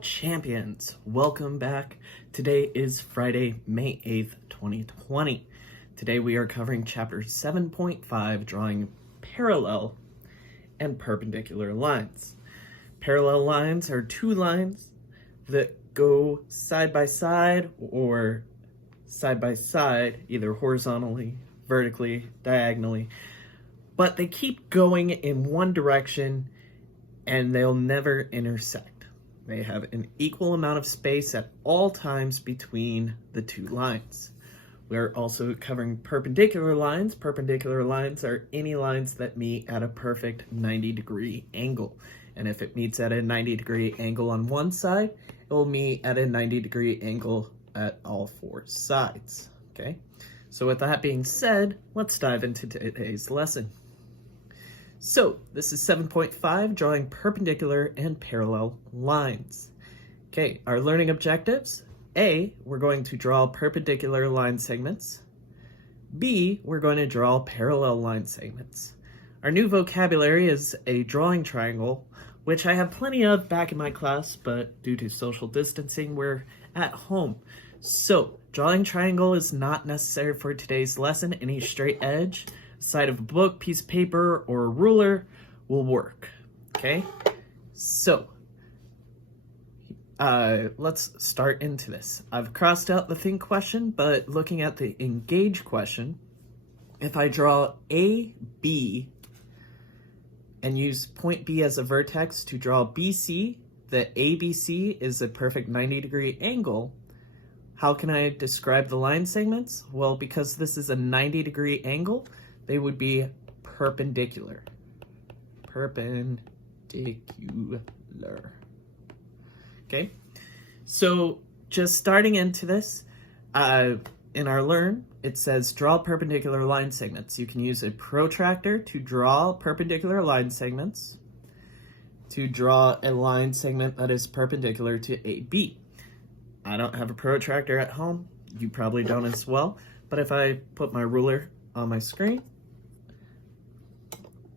Champions, welcome back. Today is Friday, May 8th, 2020. Today we are covering chapter 7.5, drawing parallel and perpendicular lines. Parallel lines are two lines that go side by side or side by side, either horizontally, vertically, diagonally, but they keep going in one direction and they'll never intersect. They have an equal amount of space at all times between the two lines. We're also covering perpendicular lines. Perpendicular lines are any lines that meet at a perfect 90-degree angle. And if it meets at a 90-degree angle on one side, it will meet at a 90-degree angle at all four sides. Okay? So with that being said, let's dive into today's lesson. So this is 7.5, drawing perpendicular and parallel lines. Okay, our learning objectives. A, we're going to draw perpendicular line segments. B, we're going to draw parallel line segments. Our new vocabulary is a drawing triangle, which I have plenty of back in my class, but due to social distancing, we're at home. So drawing triangle is not necessary for today's lesson. Any straight edge, side of a book, piece of paper, or a ruler will work, okay? So, let's start into this. I've crossed out the think question, but looking at the engage question, if I draw A, B, and use point B as a vertex to draw BC, the ABC is a perfect 90-degree angle. How can I describe the line segments? Well, because this is a 90-degree angle, they would be perpendicular. Perpendicular. Okay, so just starting into this, in our learn, it says draw perpendicular line segments. You can use a protractor to draw perpendicular line segments, to draw a line segment that is perpendicular to AB. I don't have a protractor at home. You probably don't as well. But if I put my ruler on my screen,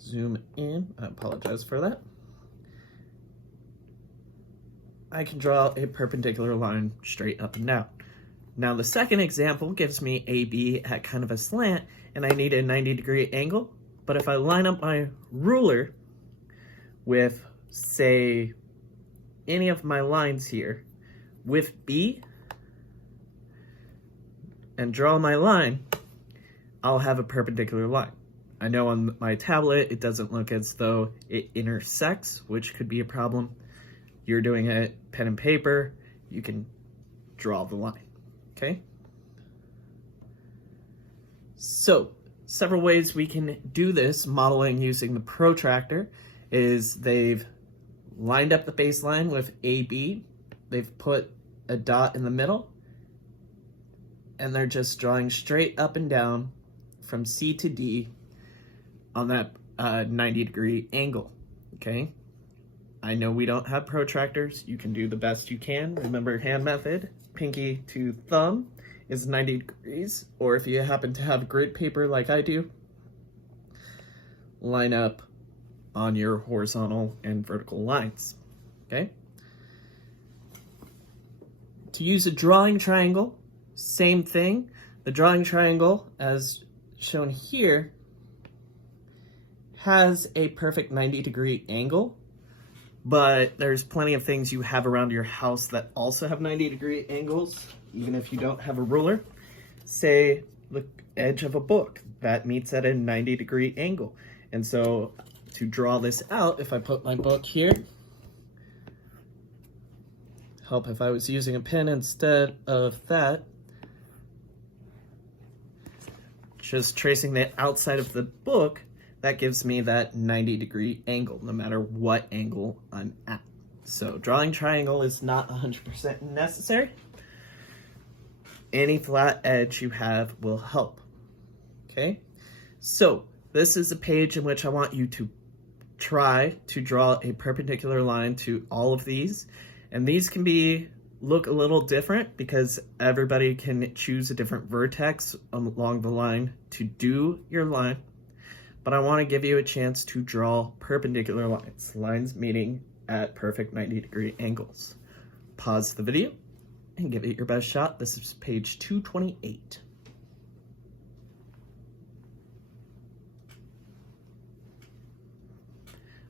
zoom in, I apologize for that, I can draw a perpendicular line straight up and down. Now the second example gives me AB at kind of a slant, and I need a 90-degree angle. But if I line up my ruler with, say, any of my lines here, with B, and draw my line, I'll have a perpendicular line. I know on my tablet it doesn't look as though it intersects, which could be a problem. You're doing it pen and paper, you can draw the line, okay? So, several ways we can do this modeling using the protractor is they've lined up the baseline with AB, they've put a dot in the middle, and they're just drawing straight up and down from C to D on that 90-degree angle, okay? I know we don't have protractors. You can do the best you can. Remember, hand method, pinky to thumb is 90 degrees, or if you happen to have grid paper like I do, line up on your horizontal and vertical lines, okay? To use a drawing triangle, same thing. The drawing triangle, as shown here, has a perfect 90-degree angle, but there's plenty of things you have around your house that also have 90-degree angles, even if you don't have a ruler. Say the edge of a book that meets at a 90-degree angle. And so to draw this out, if I put my book here, help if I was using a pen instead of that, just tracing the outside of the book, that gives me that 90-degree angle, no matter what angle I'm at. So drawing triangle is not 100% necessary. Any flat edge you have will help, okay? So this is a page in which I want you to try to draw a perpendicular line to all of these. And these can look a little different because everybody can choose a different vertex along the line to do your line. But I want to give you a chance to draw perpendicular lines, lines meeting at perfect 90-degree angles. pause the video and give it your best shot. This is page 228.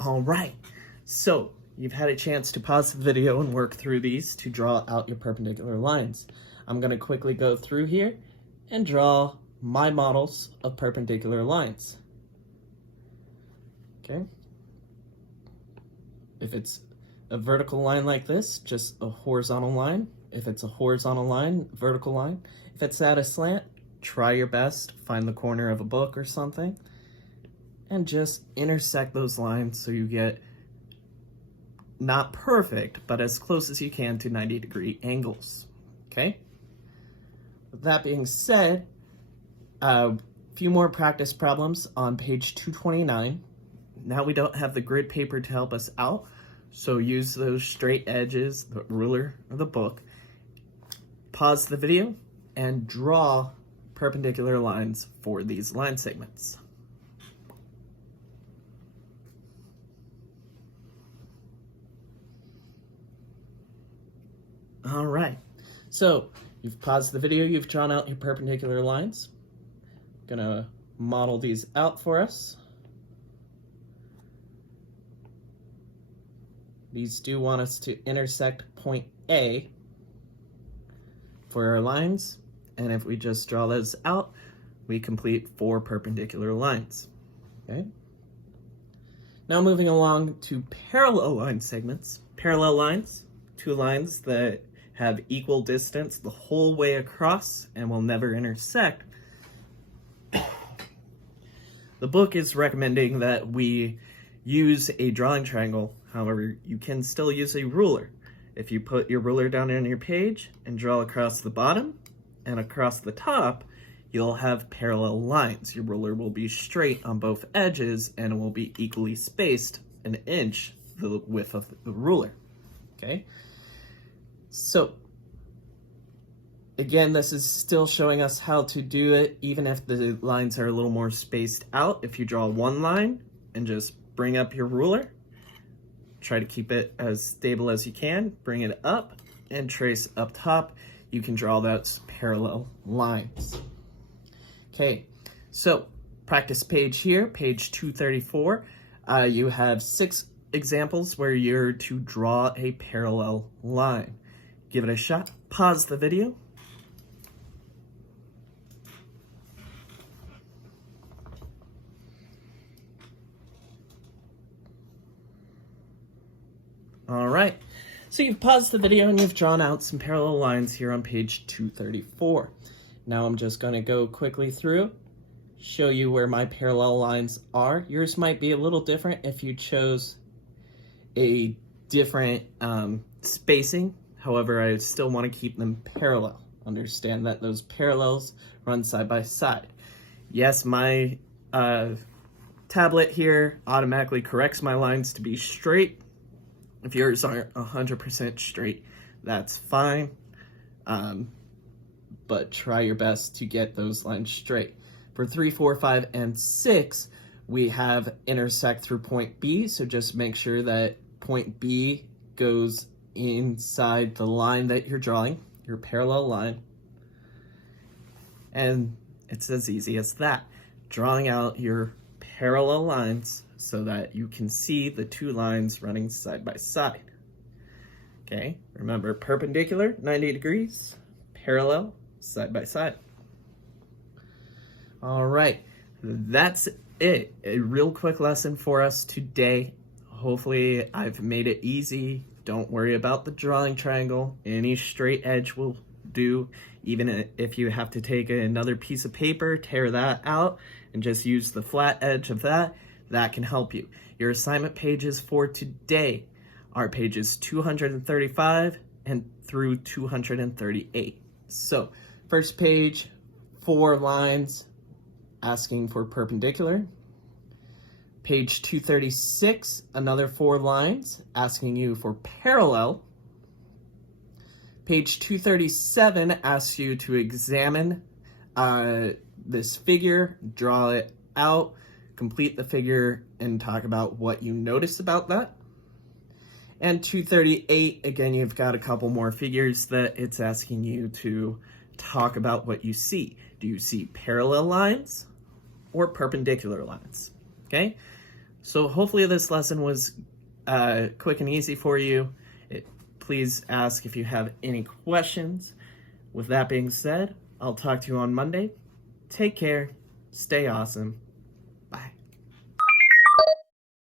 All right, so you've had a chance to pause the video and work through these to draw out your perpendicular lines. I'm going to quickly go through here and draw my models of perpendicular lines. Okay. If it's a vertical line like this, just a horizontal line. If it's a horizontal line, vertical line. If it's at a slant, try your best, find the corner of a book or something, and just intersect those lines so you get not perfect, but as close as you can to 90-degree angles, okay? With that being said, a few more practice problems on page 229. Now we don't have the grid paper to help us out, so use those straight edges, the ruler or the book. Pause the video and draw perpendicular lines for these line segments. All right, so you've paused the video, you've drawn out your perpendicular lines. I'm gonna model these out for us. These do want us to intersect point A for our lines, and if we just draw those out, we complete 4 perpendicular lines, okay? Now moving along to parallel line segments. Parallel lines, 2 lines that have equal distance the whole way across and will never intersect. The book is recommending that we use a drawing triangle. However, you can still use a ruler. If you put your ruler down on your page and draw across the bottom and across the top, you'll have parallel lines. Your ruler will be straight on both edges and it will be equally spaced an inch the width of the ruler, okay? So, again, this is still showing us how to do it, even if the lines are a little more spaced out. If you draw one line and just bring up your ruler, try to keep it as stable as you can, bring it up and trace up top, you can draw those parallel lines. Okay, so practice page here, page 234. You have 6 examples where you're to draw a parallel line. Give it a shot, pause the video. All right, so you've paused the video and you've drawn out some parallel lines here on page 234. Now I'm just going to go quickly through, show you where my parallel lines are. Yours might be a little different if you chose a different spacing. However, I still want to keep them parallel. Understand that those parallels run side by side. Yes, my tablet here automatically corrects my lines to be straight. If yours aren't 100% straight, that's fine. But try your best to get those lines straight. For 3, 4, 5, and 6, we have intersect through point B, so just make sure that point B goes inside the line that you're drawing, your parallel line. And it's as easy as that. Drawing out your parallel lines so that you can see the 2 lines running side by side. Okay, remember perpendicular, 90 degrees, parallel, side by side. All right, that's it. A real quick lesson for us today. Hopefully I've made it easy. Don't worry about the drawing triangle. Any straight edge will do. Even if you have to take another piece of paper, tear that out, and just use the flat edge of that, that can help you. Your assignment pages for today are pages 235 and through 238. So, first page, 4 lines asking for perpendicular. Page 236, another 4 lines asking you for parallel. Page 237 asks you to examine this figure, draw it out, complete the figure, and talk about what you notice about that. And 238, again, you've got a couple more figures that it's asking you to talk about what you see. Do you see parallel lines or perpendicular lines? Okay, so hopefully this lesson was quick and easy for you. Please ask if you have any questions. With that being said, I'll talk to you on Monday. Take care, stay awesome,